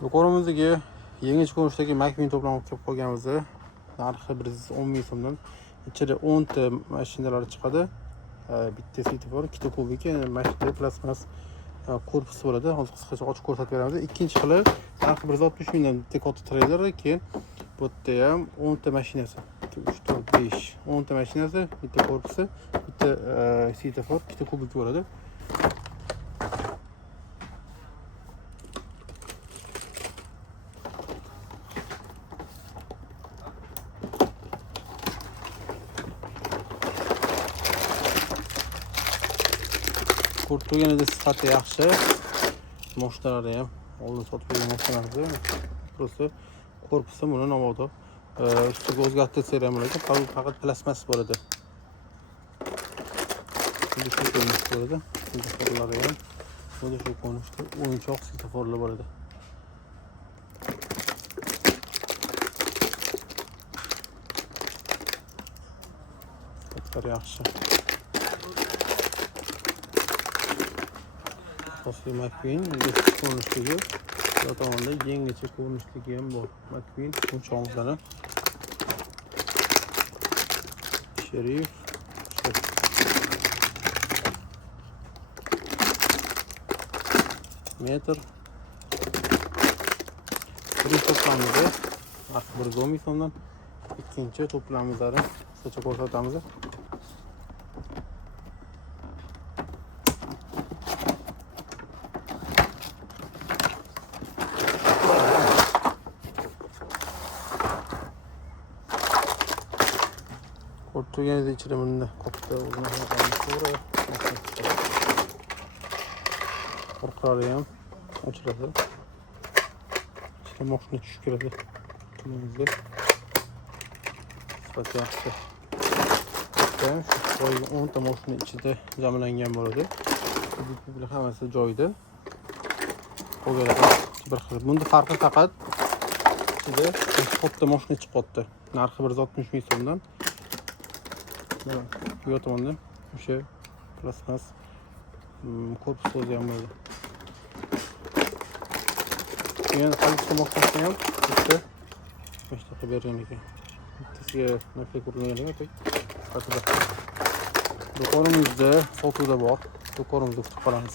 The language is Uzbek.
Yuqorimizdagi yangi ko'rinishdagi McQueen to'plamini kelib qolganmiz. Narxi 110 ming so'mdan. Ichida 10 ta mashinalar chiqadi. Bitta svetofor, ikkita kubik, mashina plasmas korpus bo'ladi. Hozir qisqacha ochib ko'rsatib beramiz. Ikkinchi xili narxi 160 mingdan bitta katta treyler keyin bu yerda ham 10 ta mashinasi. 3 4 5 10 ta mashinasi, bitta korpusi, bitta svetofor, ikkita kubik bo'ladi. Ko'rib turganingizda sifati yaxshi. Mashinalar ham oldin sotib bergan mashinalarimiz. Просто korpusi buni nomodo. Ustiga o'zgartirsa ham bo'ladi. Faqat plasmas bo'ladi. Bunday shu ko'rinishda bo'ladi. Svetoforlari ham bunday shu ko'rinishda o'yinchoq svetoforlar bo'ladi. Sifatlari yaxshi. Asli McQueen ko'rinishdagi bu tomonda yangicha ko'rinishdagi ham bor. McQueen o'yinchoqlari. Sherif metr. Birinchi to'plamimizda narxi 110 ming so'mdan, ikkinchi to'plamimizlarni qisqacha ko'rsatamiz. Ko'rib turganingizdek ichida bunday katta to'g'ri. Orqalari ham ochiladi. Ichida mashina tushib kiradi. Tumanizda. Sifati yaxshi. Shu 10 ta mashina ichida jamlangan bo'ladi. Bular hammasi joyida. Qolganlari bir xil. Bunda farqi faqat ichida katta mashina chiqyapti. Narxi 160 ming so'mdan. Bu tomonda o'sha plasmas korpus o'zi ham bo'ladi. Keyin qolgan mashina ham bitta mashina bergan ekan. Bittasiga narsa ko'ringan ekan. Do'konimizda fotoda bor. Do'konimizda kutib qolamiz.